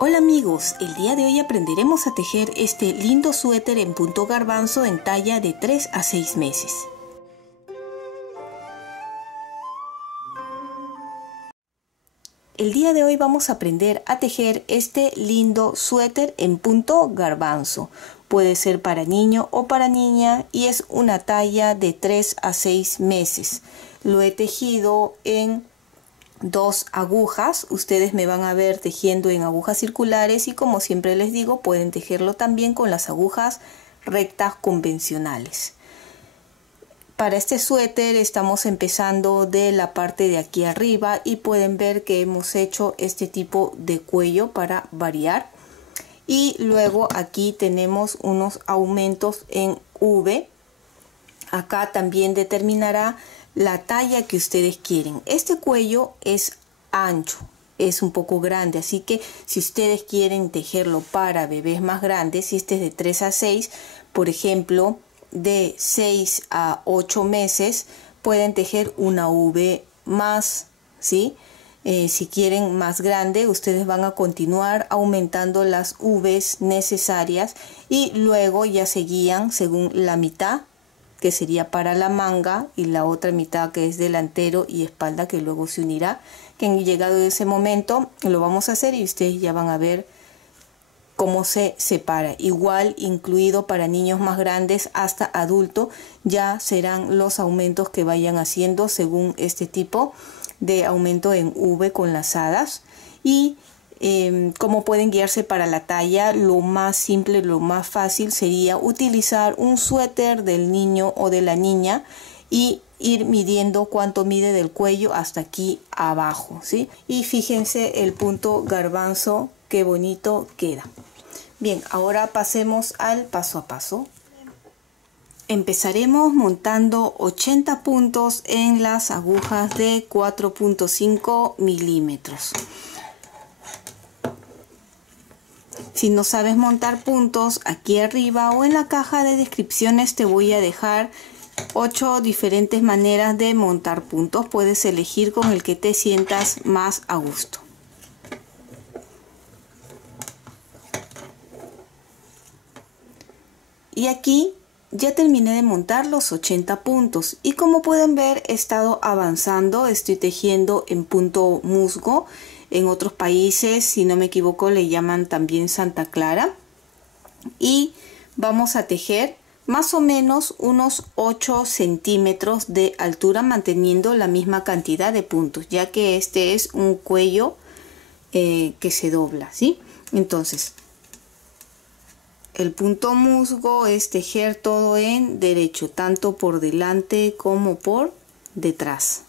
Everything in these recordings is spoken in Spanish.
Hola amigos, el día de hoy aprenderemos a tejer este lindo suéter en punto garbanzo en talla de 3 a 6 meses. El día de hoy vamos a aprender a tejer este lindo suéter en punto garbanzo. Puede ser para niño o para niña y es una talla de 3 a 6 meses. Lo he tejido en 2 agujas. Ustedes me van a ver tejiendo en agujas circulares y, como siempre les digo, pueden tejerlo también con las agujas rectas convencionales. Para este suéter estamos empezando de la parte de aquí arriba y pueden ver que hemos hecho este tipo de cuello para variar. Y luego aquí tenemos unos aumentos en V. Acá también determinará la talla que ustedes quieren. Este cuello es ancho, es un poco grande, así que si ustedes quieren tejerlo para bebés más grandes, si este es de 3 a 6, por ejemplo, de 6 a 8 meses, pueden tejer una V más, ¿sí? Si quieren más grande, ustedes van a continuar aumentando las V's necesarias y luego ya se guían según la mitad, que sería para la manga, y la otra mitad que es delantero y espalda, que luego se unirá. Que en llegado ese momento lo vamos a hacer y ustedes ya van a ver cómo se separa. Igual incluido para niños más grandes hasta adulto, ya serán los aumentos que vayan haciendo según este tipo de aumento en V con lazadas. Y cómo pueden guiarse para la talla, lo más simple, lo más fácil sería utilizar un suéter del niño o de la niña y ir midiendo cuánto mide del cuello hasta aquí abajo, ¿sí? Y fíjense el punto garbanzo, qué bonito queda. Bien, ahora pasemos al paso a paso. Empezaremos montando 80 puntos en las agujas de 4.5 milímetros. Si no sabes montar puntos, aquí arriba o en la caja de descripciones te voy a dejar 8 diferentes maneras de montar puntos. Puedes elegir con el que te sientas más a gusto. Y aquí ya terminé de montar los 80 puntos y, como pueden ver, he estado avanzando. Estoy tejiendo en punto musgo. En otros países, si no me equivoco, le llaman también Santa Clara. Y vamos a tejer más o menos unos 8 centímetros de altura, manteniendo la misma cantidad de puntos, ya que este es un cuello que se dobla, ¿sí? Entonces, el punto musgo es tejer todo en derecho, tanto por delante como por detrás.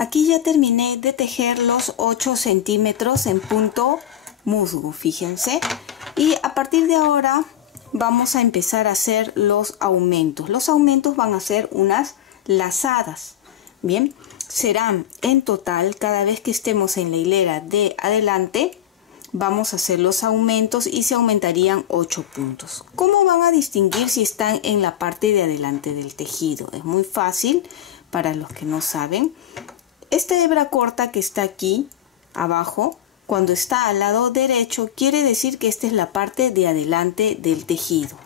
Aquí ya terminé de tejer los 8 centímetros en punto musgo, fíjense. Y a partir de ahora vamos a empezar a hacer los aumentos. Los aumentos van a ser unas lazadas. Bien, serán en total, cada vez que estemos en la hilera de adelante, vamos a hacer los aumentos y se aumentarían 8 puntos. ¿Cómo van a distinguir si están en la parte de adelante del tejido? Es muy fácil para los que no saben. Esta hebra corta que está aquí abajo, cuando está al lado derecho, quiere decir que esta es la parte de adelante del tejido.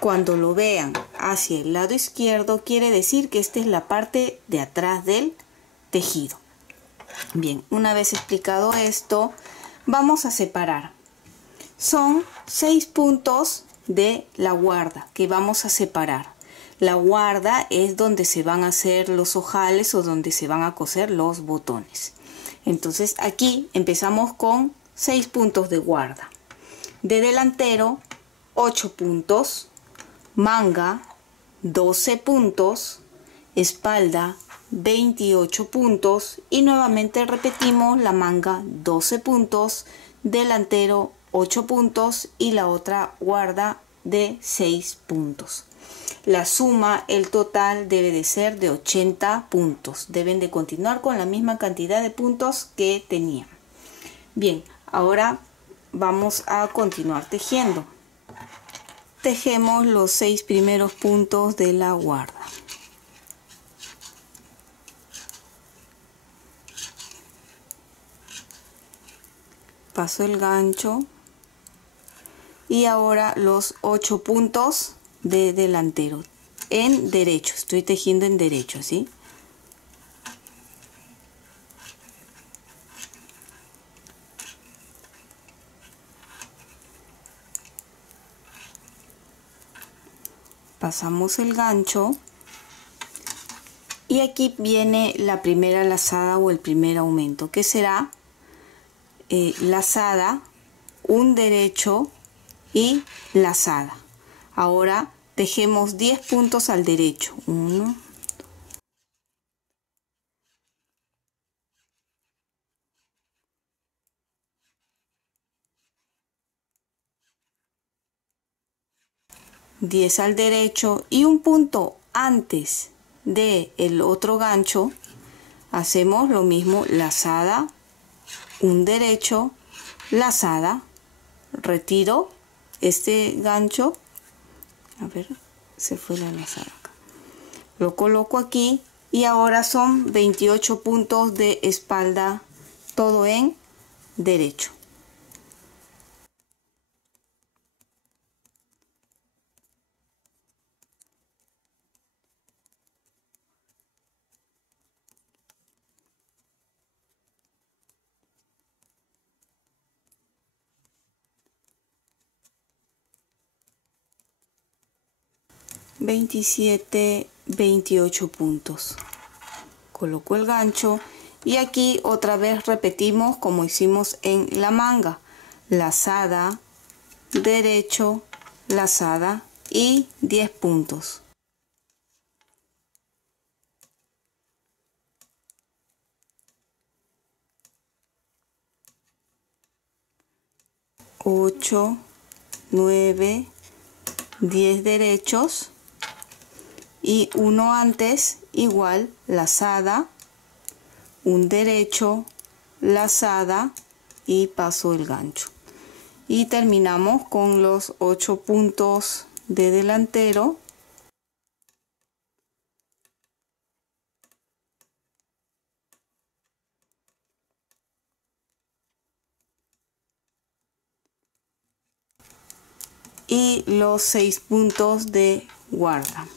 Cuando lo vean hacia el lado izquierdo, quiere decir que esta es la parte de atrás del tejido. Bien, una vez explicado esto, vamos a separar. Son 6 puntos de la guarda que vamos a separar. La guarda es donde se van a hacer los ojales o donde se van a coser los botones. Entonces aquí empezamos con 6 puntos de guarda. De delantero, 8 puntos. Manga, 12 puntos. Espalda, 28 puntos. Y nuevamente repetimos la manga, 12 puntos. Delantero, 8 puntos. Y la otra guarda de 6 puntos. La suma, el total, debe de ser de 80 puntos. Deben de continuar con la misma cantidad de puntos que tenían. Bien, ahora vamos a continuar tejiendo. Tejemos los 6 primeros puntos de la guarda. paso el gancho y ahora los 8 puntos de delantero en derecho. Estoy tejiendo en derecho, ¿sí? Pasamos el gancho y aquí viene la primera lazada o el primer aumento, que será lazada, un derecho y lazada. Ahora tejemos 10 puntos al derecho. 1, 10 al derecho y un punto antes de el otro gancho hacemos lo mismo, lazada, un derecho, lazada, retiro este gancho, a ver, se fue la lazada acá, lo coloco aquí y ahora son 28 puntos de espalda, todo en derecho. $27, 28 puntos. Coloco el gancho y aquí otra vez repetimos como hicimos en la manga, lazada, derecho, lazada y 10 puntos. Ocho, 9, 10 derechos y uno antes igual, lazada, un derecho, lazada y paso el gancho. Y terminamos con los 8 puntos de delantero. Y los 6 puntos de guarda.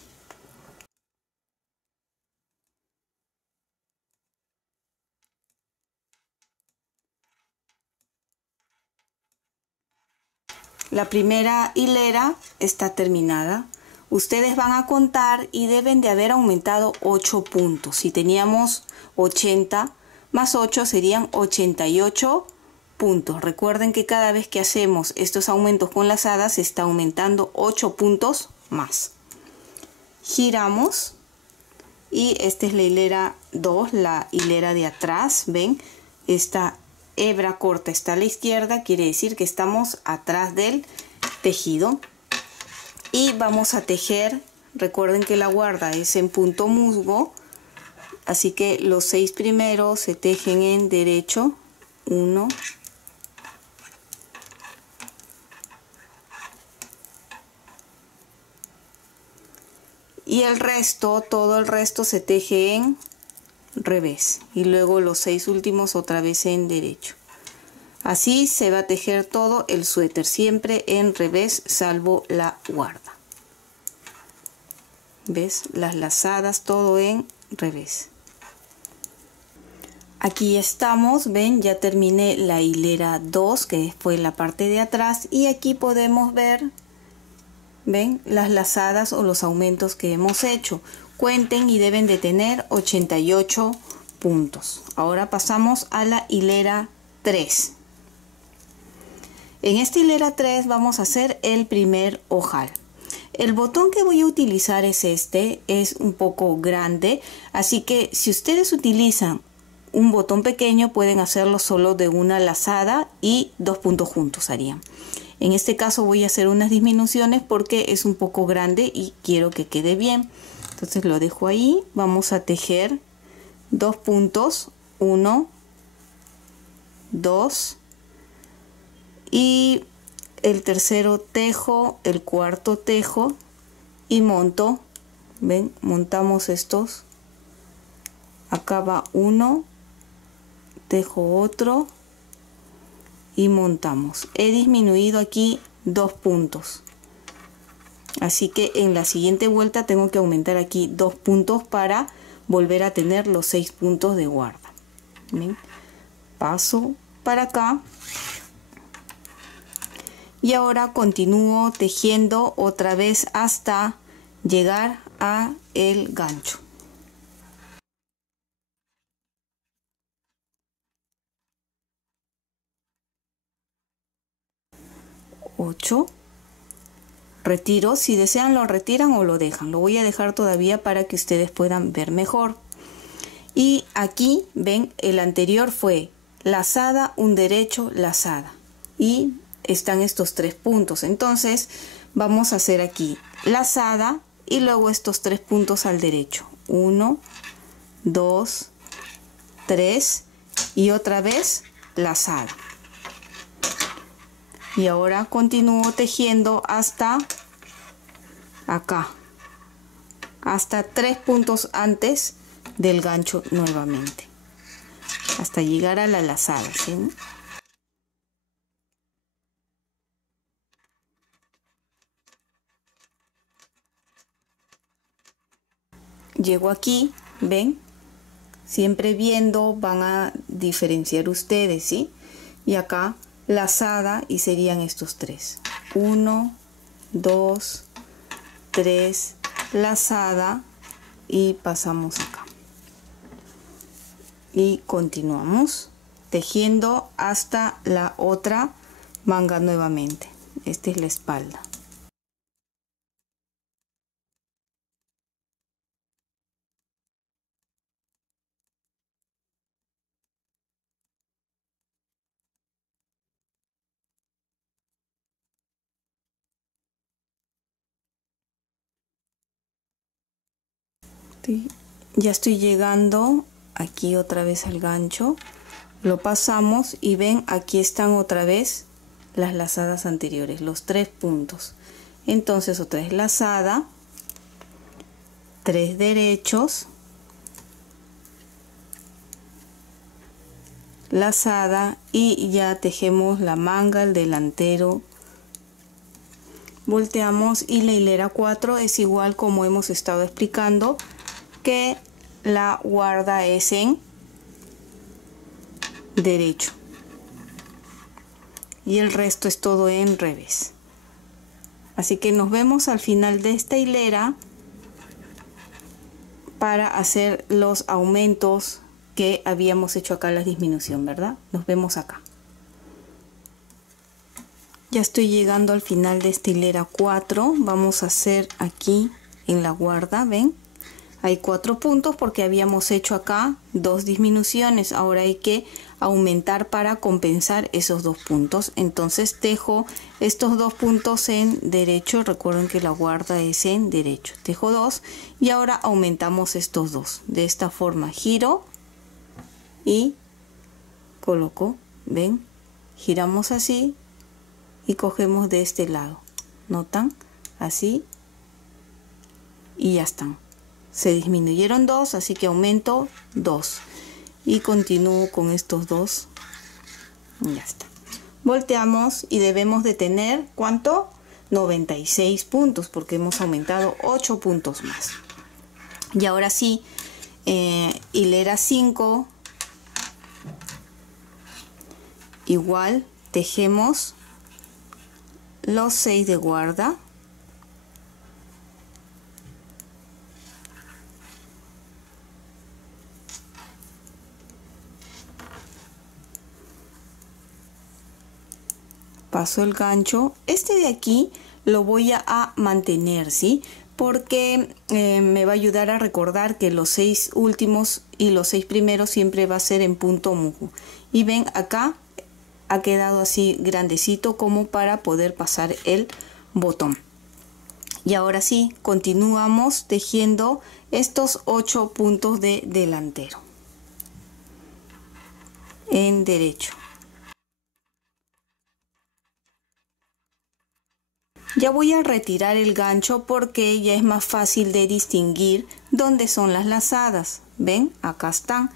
La primera hilera está terminada. Ustedes van a contar y deben de haber aumentado 8 puntos. Si teníamos 80 más 8 serían 88 puntos. Recuerden que cada vez que hacemos estos aumentos con lazadas se está aumentando 8 puntos más. Giramos y esta es la hilera 2, la hilera de atrás. ¿Ven? Esta hebra corta está a la izquierda, quiere decir que estamos atrás del tejido y vamos a tejer. Recuerden que la guarda es en punto musgo, así que los 6 primeros se tejen en derecho, 1, y el resto, todo el resto se teje en revés y luego los 6 últimos otra vez en derecho. Así se va a tejer todo el suéter, siempre en revés salvo la guarda. ¿Ves? Las lazadas, todo en revés. Aquí estamos, ven, ya terminé la hilera 2, que fue la parte de atrás, y aquí podemos ver, ven, las lazadas o los aumentos que hemos hecho. Cuenten y deben de tener 88 puntos. Ahora pasamos a la hilera 3. En esta hilera 3 vamos a hacer el primer ojal. El botón que voy a utilizar es este, es un poco grande, así que si ustedes utilizan un botón pequeño pueden hacerlo solo de una lazada y 2 puntos juntos harían. En este caso voy a hacer unas disminuciones porque es un poco grande y quiero que quede bien. Entonces lo dejo ahí, vamos a tejer 2 puntos, 1, 2 y el tercero tejo, el cuarto tejo y monto. Ven, montamos estos. Acá va uno, tejo otro, y montamos. He disminuido aquí 2 puntos, así que en la siguiente vuelta tengo que aumentar aquí 2 puntos para volver a tener los 6 puntos de guarda. ¿Ven? Paso para acá y ahora continúo tejiendo otra vez hasta llegar a el gancho. 8, retiro. Si desean lo retiran o lo dejan. Lo voy a dejar todavía para que ustedes puedan ver mejor. Y aquí ven, el anterior fue lazada, un derecho, lazada, y están estos 3 puntos. Entonces vamos a hacer aquí lazada y luego estos 3 puntos al derecho, 1, 2, 3 y otra vez lazada. Y ahora continúo tejiendo hasta acá, hasta 3 puntos antes del gancho nuevamente, hasta llegar a la lazada, ¿sí? Llego aquí, ven, siempre viendo van a diferenciar ustedes, ¿sí? Y acá lazada y serían estos 3, 1, 2, 3, lazada y pasamos acá y continuamos tejiendo hasta la otra manga nuevamente. Esta es la espalda. Ya estoy llegando aquí otra vez al gancho, lo pasamos y ven, aquí están otra vez las lazadas anteriores, los 3 puntos. Entonces otra vez lazada, 3 derechos, lazada y ya tejemos la manga, el delantero. Volteamos y la hilera 4 es igual como hemos estado explicando, que la guarda es en derecho y el resto es todo en revés. Así que nos vemos al final de esta hilera para hacer los aumentos que habíamos hecho acá, la disminución, ¿verdad? Nos vemos acá. Ya estoy llegando al final de esta hilera 4. Vamos a hacer aquí en la guarda, ven, hay 4 puntos porque habíamos hecho acá 2 disminuciones. Ahora hay que aumentar para compensar esos 2 puntos. Entonces tejo estos 2 puntos en derecho. Recuerden que la guarda es en derecho. Tejo 2 y ahora aumentamos estos 2. De esta forma giro y coloco, ven, giramos así y cogemos de este lado. ¿Notan? Así y ya están. Se disminuyeron 2, así que aumento 2 y continúo con estos 2. Ya está. Volteamos y debemos de tener, ¿cuánto? 96 puntos porque hemos aumentado 8 puntos más. Y ahora sí, hilera 5, igual tejemos los 6 de guarda. Paso el gancho. Este de aquí lo voy a mantener, ¿sí? Porque me va a ayudar a recordar que los 6 últimos y los 6 primeros siempre va a ser en punto muju. Y ven, acá ha quedado así grandecito como para poder pasar el botón. Y ahora sí, continuamos tejiendo estos 8 puntos de delantero en derecho. Ya voy a retirar el gancho porque ya es más fácil de distinguir dónde son las lazadas. ¿Ven? Acá están.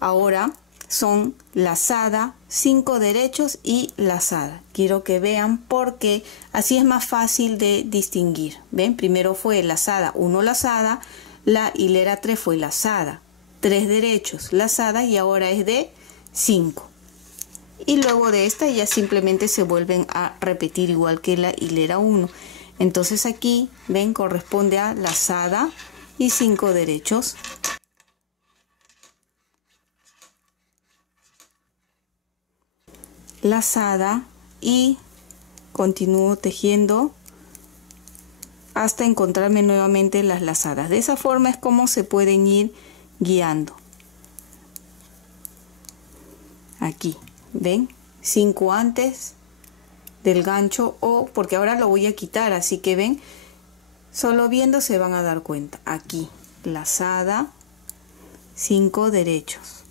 Ahora son lazada, 5 derechos y lazada. Quiero que vean porque así es más fácil de distinguir. ¿Ven? Primero fue lazada, 1 lazada, la hilera 3 fue lazada, 3 derechos, lazada y ahora es de 5. Y luego de esta ya simplemente se vuelven a repetir igual que la hilera 1. Entonces aquí, ven, corresponde a lazada y 5 derechos. Lazada y continúo tejiendo hasta encontrarme nuevamente las lazadas. De esa forma es como se pueden ir guiando. Aquí, ven, 5 antes del gancho, o porque ahora lo voy a quitar, así que ven, solo viendo se van a dar cuenta. Aquí, lazada, 5 derechos.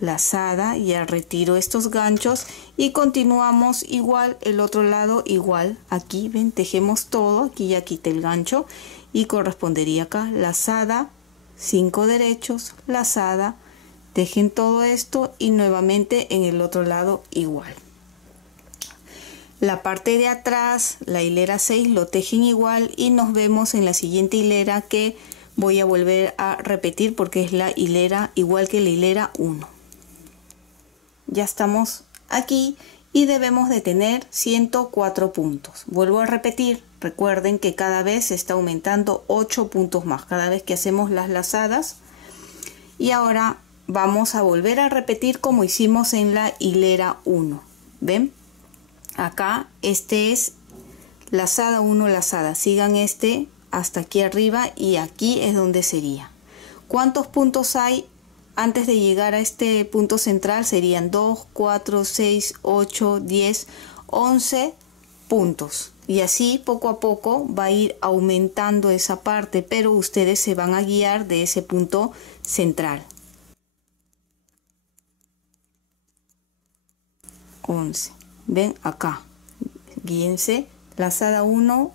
Lazada, ya retiro estos ganchos y continuamos igual el otro lado igual. Aquí ven, tejemos todo, aquí ya quité el gancho y correspondería acá lazada, 5 derechos, lazada, tejen todo esto y nuevamente en el otro lado igual. La parte de atrás, la hilera 6, lo tejen igual y nos vemos en la siguiente hilera, que voy a volver a repetir porque es la hilera igual que la hilera 1. Ya estamos aquí y debemos de tener 104 puntos. Vuelvo a repetir, recuerden que cada vez se está aumentando 8 puntos más cada vez que hacemos las lazadas. Y ahora vamos a volver a repetir como hicimos en la hilera 1. ¿Ven? Acá este es lazada 1, lazada. Sigan este hasta aquí arriba y aquí es donde sería. ¿Cuántos puntos hay? Antes de llegar a este punto central serían 2, 4, 6, 8, 10, 11 puntos. Y así poco a poco va a ir aumentando esa parte, pero ustedes se van a guiar de ese punto central. 11. Ven acá. Guíense. Lazada 1,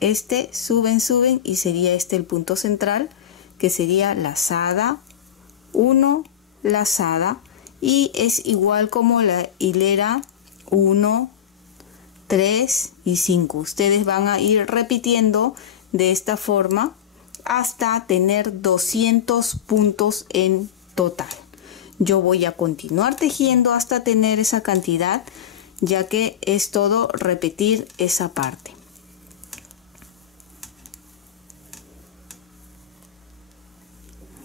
este, suben y sería este el punto central, que sería lazada 1, lazada, y es igual como la hilera 1, 3 y 5. Ustedes van a ir repitiendo de esta forma hasta tener 200 puntos en total. Yo voy a continuar tejiendo hasta tener esa cantidad, ya que es todo repetir esa parte.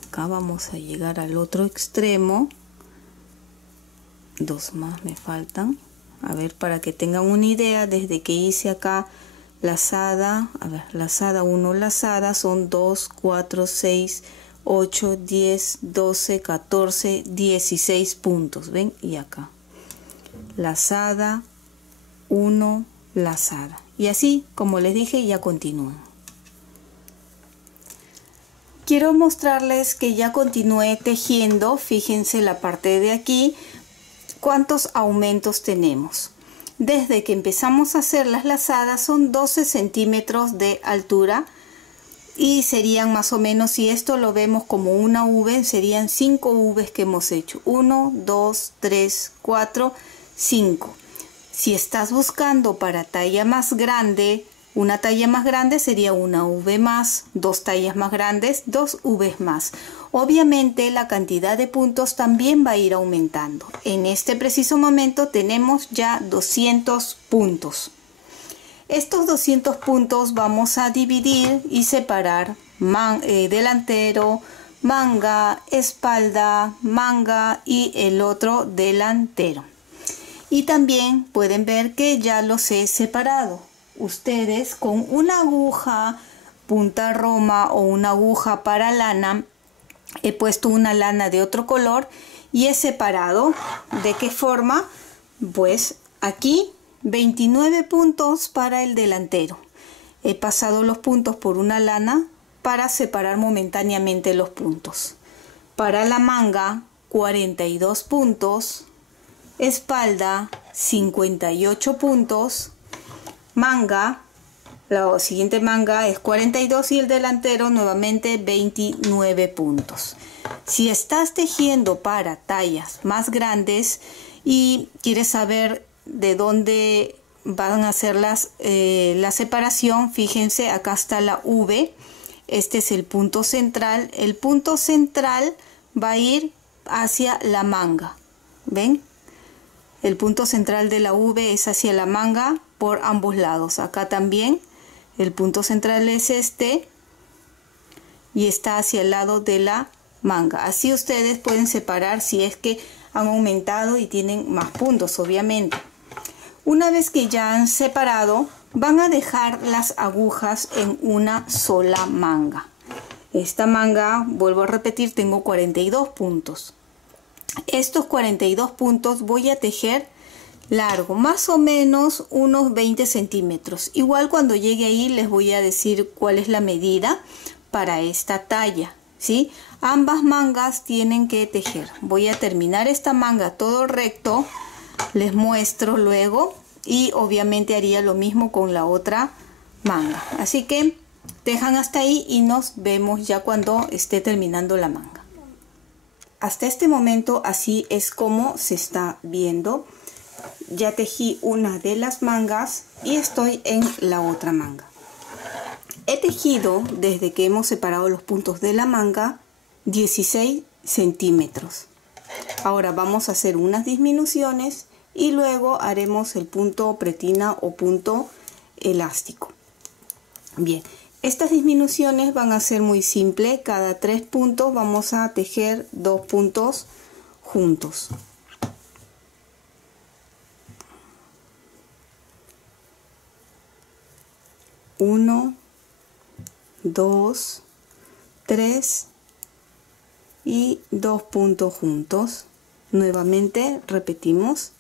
Acá vamos a llegar al otro extremo. 2 más me faltan. A ver, para que tengan una idea, desde que hice acá lazada, a ver, lazada 1, lazada, son 2, 4, 6, 8, 10, 12, 14, 16 puntos. ¿Ven? Y acá. Lazada 1, lazada. Y así, como les dije, ya continúan. Quiero mostrarles que ya continué tejiendo. Fíjense la parte de aquí, cuántos aumentos tenemos. Desde que empezamos a hacer las lazadas son 12 centímetros de altura y serían más o menos, si esto lo vemos como una V, serían 5 V's que hemos hecho. 1, 2, 3, 4, 5. Si estás buscando para talla más grande, una talla más grande sería una V más, 2 tallas más grandes, 2 V's más. Obviamente la cantidad de puntos también va a ir aumentando. En este preciso momento tenemos ya 200 puntos. Estos 200 puntos vamos a dividir y separar delantero, manga, espalda, manga y el otro delantero. Y también pueden ver que ya los he separado. Ustedes con una aguja punta roma o una aguja para lana, he puesto una lana de otro color y he separado. ¿De qué forma? Pues aquí 29 puntos para el delantero. He pasado los puntos por una lana para separar momentáneamente los puntos. Para la manga 42 puntos, espalda 58 puntos, manga La siguiente manga es 42 y el delantero nuevamente 29 puntos. Si estás tejiendo para tallas más grandes y quieres saber de dónde van a hacer la separación, fíjense, acá está la V, este es el punto central. El punto central va a ir hacia la manga, ¿ven? El punto central de la V es hacia la manga por ambos lados. Acá también el punto central es este y está hacia el lado de la manga. Así ustedes pueden separar si es que han aumentado y tienen más puntos, obviamente. Una vez que ya han separado, van a dejar las agujas en una sola manga. Esta manga, vuelvo a repetir, tengo 42 puntos. Estos 42 puntos voy a tejer largo, más o menos unos 20 centímetros. Igual cuando llegue ahí les voy a decir cuál es la medida para esta talla, ¿sí? Ambas mangas tienen que tejer. Voy a terminar esta manga todo recto, les muestro luego, y obviamente haría lo mismo con la otra manga. Así que tejan hasta ahí y nos vemos ya cuando esté terminando la manga. Hasta este momento así es como se está viendo. Ya tejí una de las mangas y estoy en la otra manga. He tejido desde que hemos separado los puntos de la manga 16 centímetros. Ahora vamos a hacer unas disminuciones y luego haremos el punto pretina o punto elástico. Bien, estas disminuciones van a ser muy simples. Cada 3 puntos vamos a tejer 2 puntos juntos. Uno, 2, 3 y 2 puntos juntos. Nuevamente repetimos.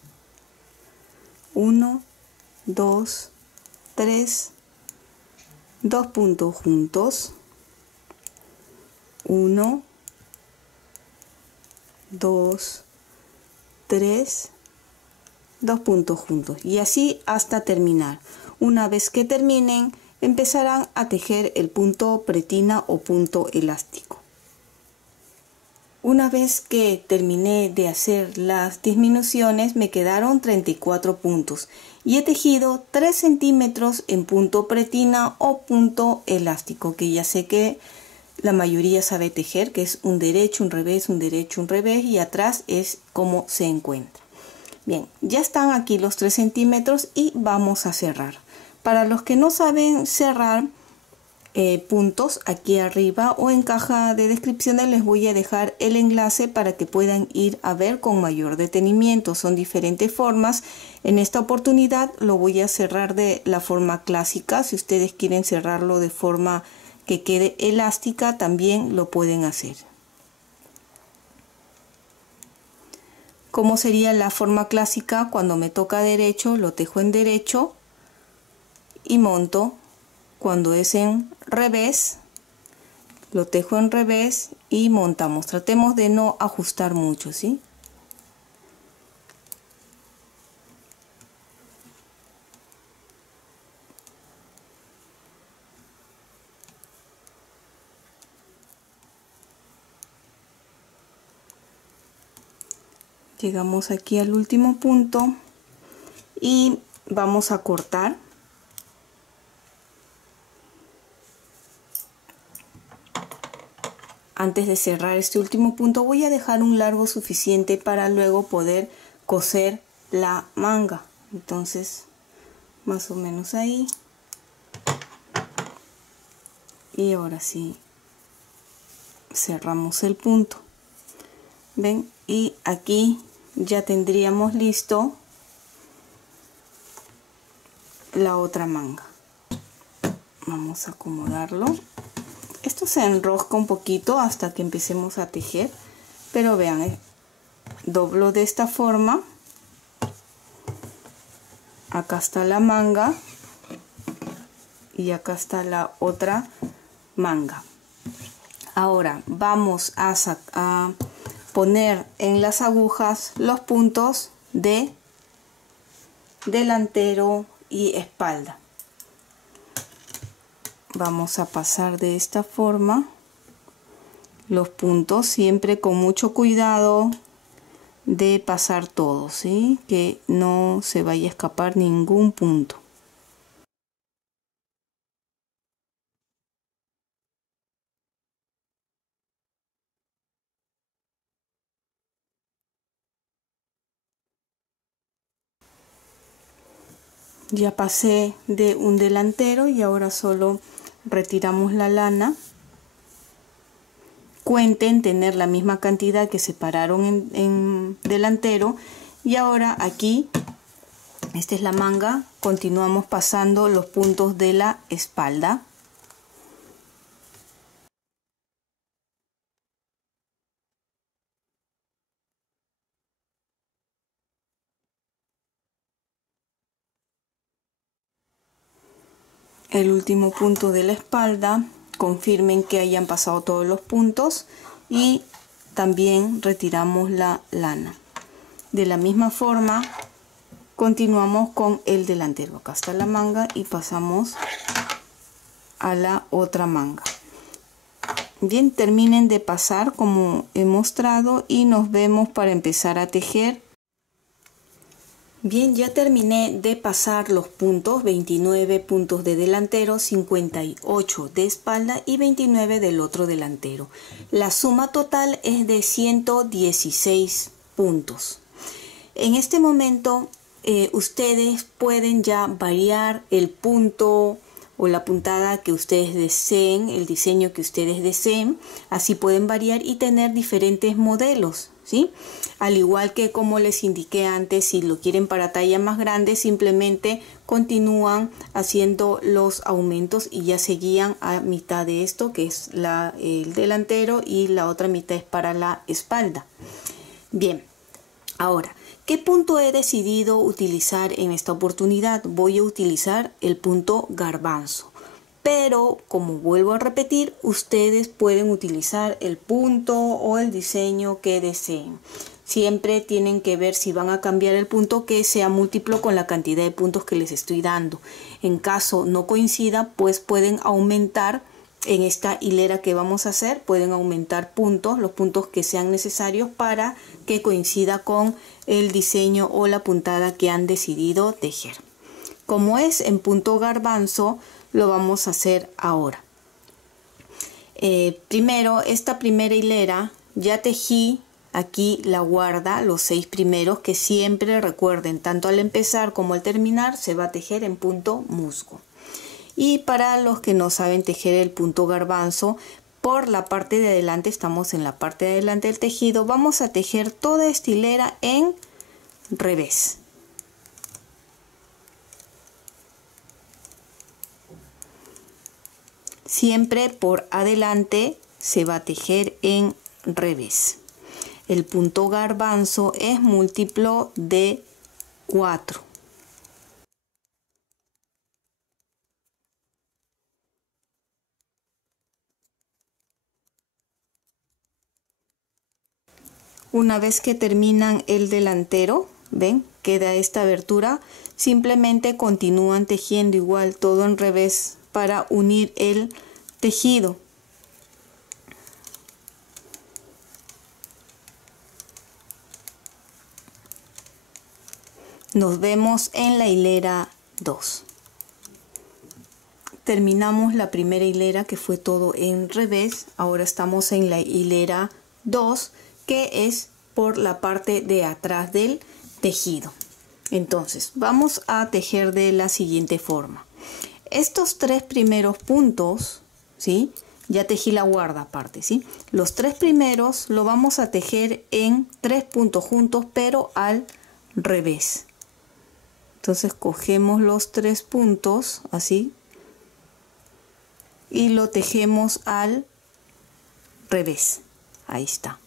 1, 2, 3, 2 puntos juntos. 1, 2, 3, 2 puntos juntos. Y así hasta terminar. Una vez que terminen, empezarán a tejer el punto pretina o punto elástico. Una vez que terminé de hacer las disminuciones, me quedaron 34 puntos y he tejido 3 centímetros en punto pretina o punto elástico, que ya sé que la mayoría sabe tejer, que es un derecho, un revés, un derecho, un revés, y atrás es como se encuentra. Bien, ya están aquí los 3 centímetros y vamos a cerrar. Para los que no saben cerrar puntos, aquí arriba o en caja de descripciones les voy a dejar el enlace para que puedan ir a ver con mayor detenimiento. Son diferentes formas. En esta oportunidad lo voy a cerrar de la forma clásica. Si ustedes quieren cerrarlo de forma que quede elástica, también lo pueden hacer. ¿Cómo sería la forma clásica? Cuando me toca derecho, lo tejo en derecho y monto. Cuando es en revés, lo tejo en revés y montamos. Tratemos de no ajustar mucho, ¿sí? Llegamos aquí al último punto y vamos a cortar. Antes de cerrar este último punto voy a dejar un largo suficiente para luego poder coser la manga. Entonces más o menos ahí. Y ahora sí cerramos el punto. ¿Ven? Y aquí ya tendríamos listo la otra manga. Vamos a acomodarlo. Esto se enrosca un poquito hasta que empecemos a tejer, pero vean, doblo de esta forma. Acá está la manga y acá está la otra manga. Ahora vamos a poner en las agujas los puntos de delantero y espalda. vamos a pasar de esta forma los puntos, siempre con mucho cuidado de pasar todo, ¿sí? Que no se vaya a escapar ningún punto. Ya pasé de un delantero y ahora solo retiramos la lana. Cuenten tener la misma cantidad que separaron en delantero. Y ahora aquí, esta es la manga, continuamos pasando los puntos de la espalda. El último punto de la espalda, confirmen que hayan pasado todos los puntos y también retiramos la lana. De la misma forma continuamos con el delantero. Acá está la manga y pasamos a la otra manga. Bien, terminen de pasar como he mostrado y nos vemos para empezar a tejer. Bien, ya terminé de pasar los puntos, 29 puntos de delantero, 58 de espalda y 29 del otro delantero. La suma total es de 116 puntos. En este momento ustedes pueden ya variar el punto o la puntada que ustedes deseen, el diseño que ustedes deseen. Así pueden variar y tener diferentes modelos, ¿sí? Al igual que como les indiqué antes, si lo quieren para talla más grande, simplemente continúan haciendo los aumentos y ya se guían a mitad de esto, que es el delantero, y la otra mitad es para la espalda. Bien, ahora, ¿qué punto he decidido utilizar en esta oportunidad? Voy a utilizar el punto garbanzo. Pero, como vuelvo a repetir, ustedes pueden utilizar el punto o el diseño que deseen. Siempre tienen que ver si van a cambiar el punto que sea múltiplo con la cantidad de puntos que les estoy dando. En caso no coincida, pues pueden aumentar en esta hilera que vamos a hacer. Pueden aumentar puntos, los puntos que sean necesarios para que coincida con el diseño o la puntada que han decidido tejer. Como es en punto garbanzo, lo vamos a hacer ahora. Primero, esta primera hilera ya tejí aquí la guarda, los 6 primeros, que siempre recuerden, tanto al empezar como al terminar se va a tejer en punto musgo. Y para los que no saben tejer el punto garbanzo, por la parte de adelante, estamos en la parte de adelante del tejido, vamos a tejer toda esta hilera en revés. Siempre por adelante se va a tejer en revés. El punto garbanzo es múltiplo de 4. Una vez que terminan el delantero, ven, queda esta abertura, simplemente continúan tejiendo igual todo en revés para unir el tejido. Nos vemos en la hilera 2. Terminamos la primera hilera que fue todo en revés. Ahora estamos en la hilera 2, que es por la parte de atrás del tejido. Entonces vamos a tejer de la siguiente forma. Estos 3 primeros puntos, ¿sí? Ya tejí la guarda aparte, ¿sí? Los 3 primeros lo vamos a tejer en 3 puntos juntos, pero al revés. Entonces cogemos los 3 puntos así y lo tejemos al revés. Ahí está.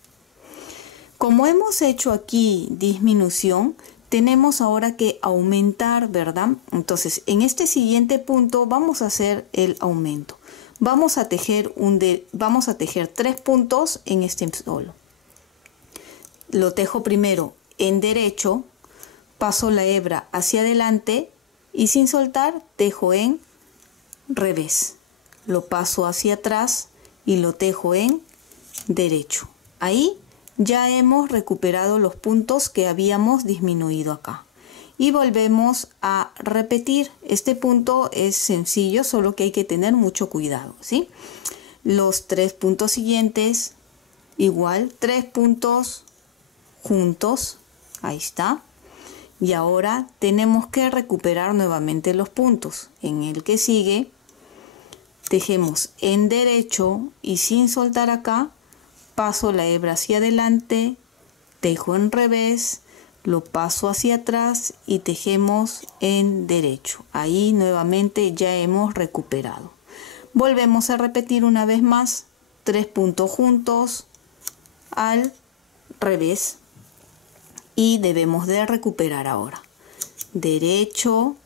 Como hemos hecho aquí disminución, tenemos ahora que aumentar, ¿verdad? Entonces en este siguiente punto vamos a hacer el aumento. Vamos a tejer 3 puntos en este solo. Lo tejo primero en derecho, paso la hebra hacia adelante y sin soltar tejo en revés. lo paso hacia atrás y lo tejo en derecho. Ahí ya hemos recuperado los puntos que habíamos disminuido acá. Y volvemos a repetir. Este punto es sencillo, solo que hay que tener mucho cuidado, ¿sí? Los 3 puntos siguientes, igual, 3 puntos juntos. Ahí está. Y ahora tenemos que recuperar nuevamente los puntos. En el que sigue, tejemos en derecho y sin soltar acá, paso la hebra hacia adelante, tejo en revés, lo paso hacia atrás y tejemos en derecho. Ahí nuevamente ya hemos recuperado. Volvemos a repetir una vez más, 3 puntos juntos al revés y debemos de recuperar ahora. Derecho,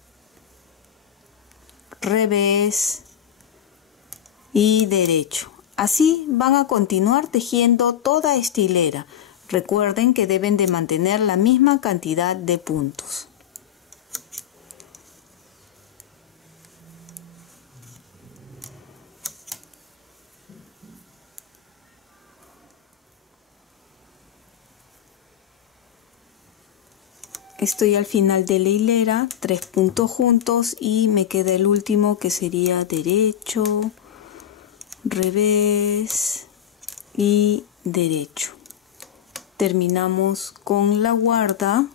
revés y derecho. Así van a continuar tejiendo toda esta hilera. Recuerden que deben de mantener la misma cantidad de puntos. Estoy al final de la hilera, 3 puntos juntos y me queda el último que sería derecho, revés y derecho. Terminamos con la guarda.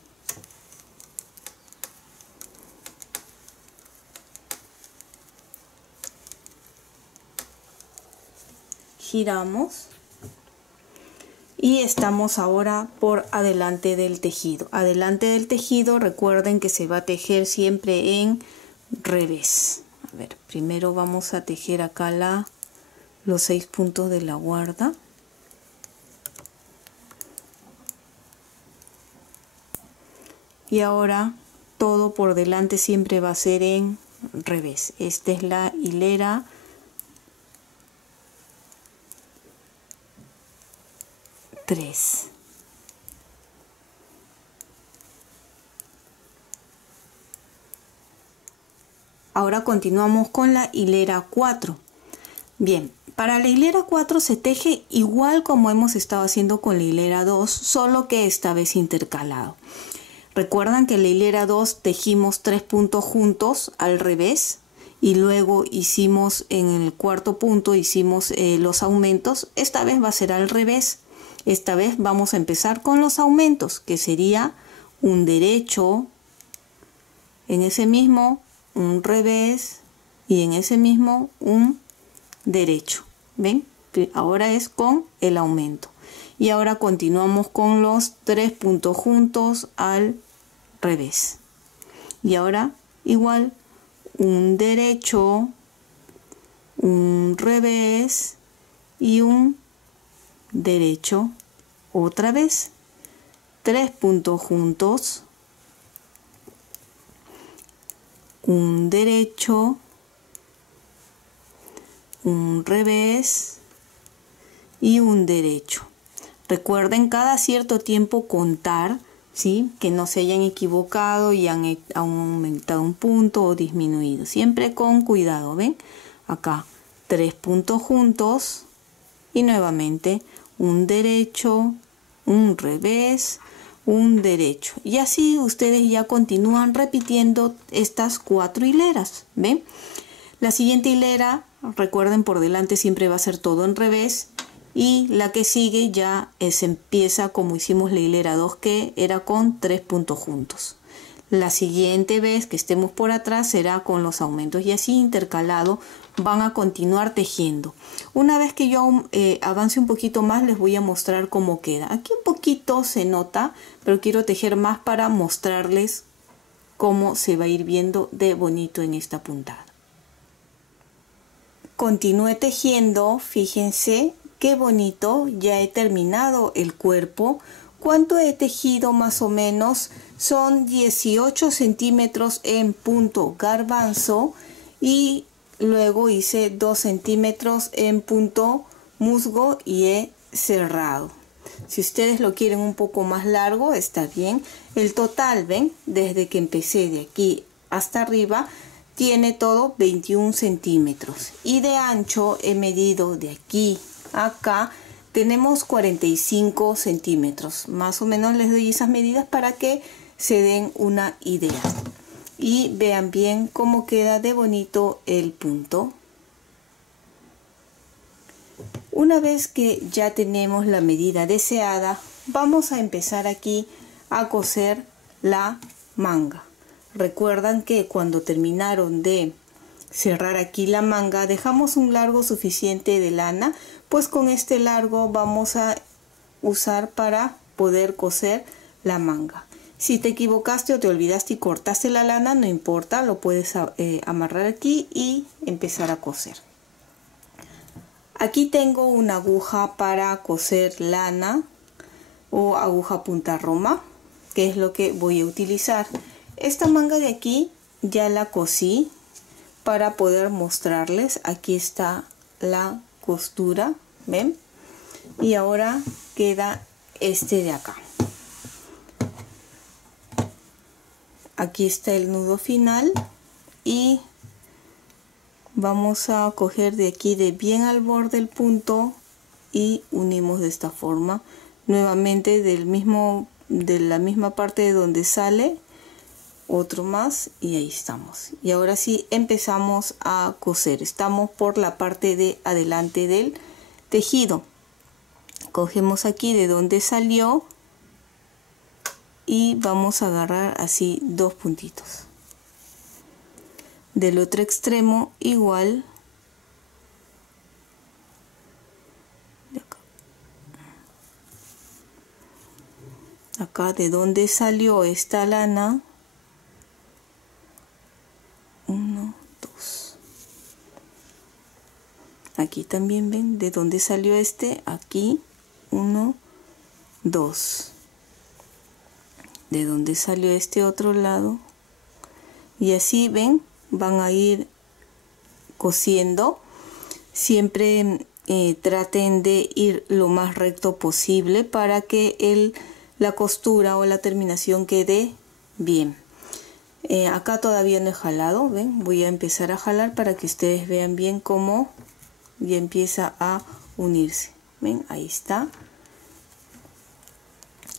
Giramos. Y estamos ahora por adelante del tejido. Adelante del tejido, recuerden que se va a tejer siempre en revés. A ver, primero vamos a tejer acá los 6 puntos de la guarda. Y ahora todo por delante siempre va a ser en revés. Esta es la hilera 3. Ahora continuamos con la hilera 4. Bien, para la hilera 4 se teje igual como hemos estado haciendo con la hilera 2, solo que esta vez intercalado. Recuerdan que en la hilera 2 tejimos 3 puntos juntos al revés y luego hicimos en el cuarto punto hicimos los aumentos. Esta vez va a ser al revés. Esta vez vamos a empezar con los aumentos, que sería un derecho, en ese mismo un revés y en ese mismo un derecho. ¿Ven? Ahora es con el aumento. Y ahora continuamos con los 3 puntos juntos al revés. Y ahora igual un derecho, un revés y un derecho. Otra vez 3 puntos juntos, un derecho, un revés y un derecho. Recuerden cada cierto tiempo contar, ¿sí? Que no se hayan equivocado y han aumentado un punto o disminuido. Siempre con cuidado, ¿ven? Acá 3 puntos juntos y nuevamente un derecho, un revés, un derecho. Y así ustedes ya continúan repitiendo estas 4 hileras, ¿ven? La siguiente hilera, recuerden, por delante siempre va a ser todo en revés. Y la que sigue ya se empieza como hicimos la hilera 2, que era con 3 puntos juntos. La siguiente vez que estemos por atrás será con los aumentos y así intercalado van a continuar tejiendo. Una vez que yo avance un poquito más les voy a mostrar cómo queda. Aquí un poquito se nota, pero quiero tejer más para mostrarles cómo se va a ir viendo de bonito en esta puntada. Continúe tejiendo, fíjense qué bonito, ya he terminado el cuerpo. ¿Cuánto he tejido más o menos? Son 18 centímetros en punto garbanzo y luego hice 2 centímetros en punto musgo y he cerrado. Si ustedes lo quieren un poco más largo, está bien. El total, ven, desde que empecé de aquí hasta arriba, tiene todo 21 centímetros y de ancho he medido de aquí a acá, tenemos 45 centímetros. Más o menos les doy esas medidas para que se den una idea y vean bien cómo queda de bonito el punto. Una vez que ya tenemos la medida deseada, vamos a empezar aquí a coser la manga. Recuerdan que cuando terminaron de cerrar aquí la manga, dejamos un largo suficiente de lana, pues con este largo vamos a usar para poder coser la manga. Si te equivocaste o te olvidaste y cortaste la lana, no importa, lo puedes amarrar aquí y empezar a coser. Aquí tengo una aguja para coser lana o aguja punta roma, que es lo que voy a utilizar. Esta manga de aquí ya la cosí para poder mostrarles. Aquí está la costura, ¿ven? Y ahora queda este de acá. Aquí está el nudo final y vamos a coger de aquí de bien al borde del punto y unimos de esta forma. Nuevamente de la misma parte de donde sale otro más y ahí estamos. Y ahora sí empezamos a coser. Estamos por la parte de adelante del tejido. Cogemos aquí de donde salió y vamos a agarrar así dos puntitos. Del otro extremo igual. Acá de donde salió esta lana. 1, 2. Aquí también ven de dónde salió este. Aquí 1, 2. De dónde salió este otro lado. Y así ven, van a ir cosiendo. Siempre traten de ir lo más recto posible para que la costura o la terminación quede bien. Acá todavía no he jalado, ven, voy a empezar a jalar para que ustedes vean bien cómo ya empieza a unirse. Ven, ahí está.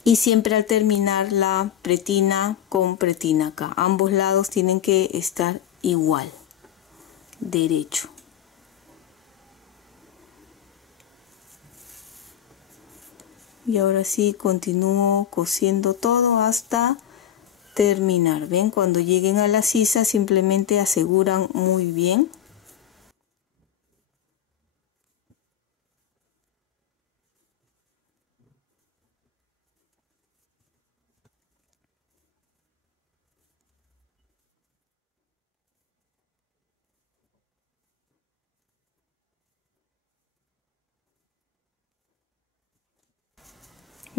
Y siempre al terminar la pretina con pretina acá, ambos lados tienen que estar igual, derecho. Y ahora sí continúo cosiendo todo hasta terminar. Ven, cuando lleguen a la sisa simplemente aseguran muy bien.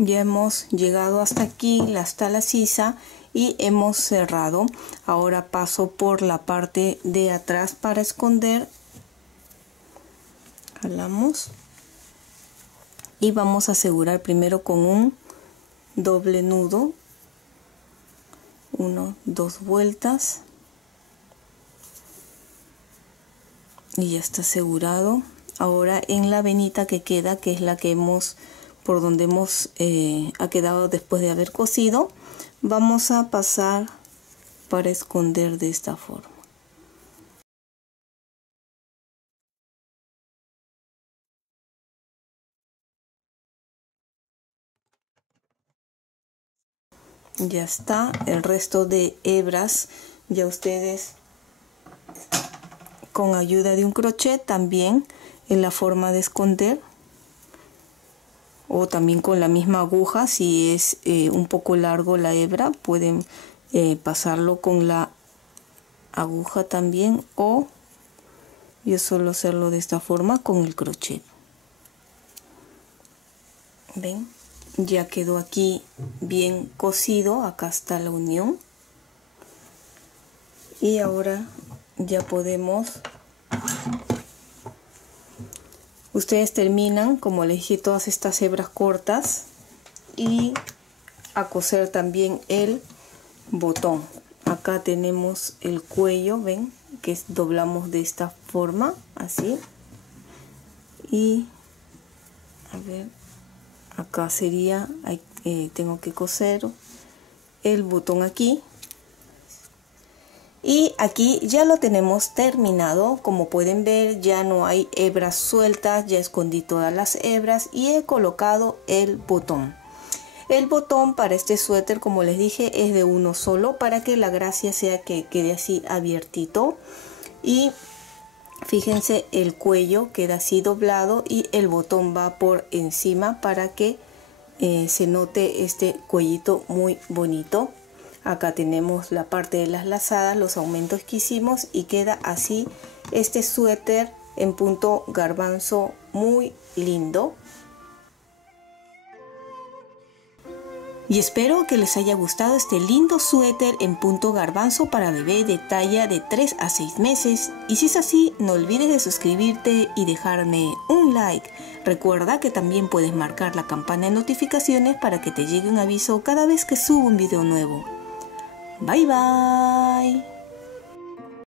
Ya hemos llegado hasta aquí, hasta la sisa, y hemos cerrado. Ahora paso por la parte de atrás para esconder. Jalamos y vamos a asegurar primero con un doble nudo, 1, 2 vueltas y ya está asegurado. Ahora en la venita que queda, que es la que por donde ha quedado después de haber cosido, vamos a pasar para esconder de esta forma. Ya está. El resto de hebras ya ustedes con ayuda de un crochet también en la forma de esconder, o también con la misma aguja. Si es un poco largo la hebra, pueden pasarlo con la aguja también, o yo suelo hacerlo de esta forma con el crochet. Ven, ya quedó aquí bien cosido. Acá está la unión y ahora ya podemos, ustedes terminan, como les dije, todas estas hebras cortas y a coser también el botón. Acá tenemos el cuello, ven, que doblamos de esta forma, así. Y a ver, acá sería, tengo que coser el botón aquí. Y aquí ya lo tenemos terminado. Como pueden ver, ya no hay hebras sueltas, ya escondí todas las hebras y he colocado el botón. El botón para este suéter, como les dije, es de uno solo para que la gracia sea que quede así abiertito. Y fíjense, el cuello queda así doblado y el botón va por encima para que se note este cuellito muy bonito. Acá tenemos la parte de las lazadas, los aumentos que hicimos y queda así este suéter en punto garbanzo muy lindo. Y espero que les haya gustado este lindo suéter en punto garbanzo para bebé de talla de 3 a 6 meses. Y si es así, no olvides de suscribirte y dejarme un like. Recuerda que también puedes marcar la campana de notificaciones para que te llegue un aviso cada vez que subo un video nuevo. Bye bye.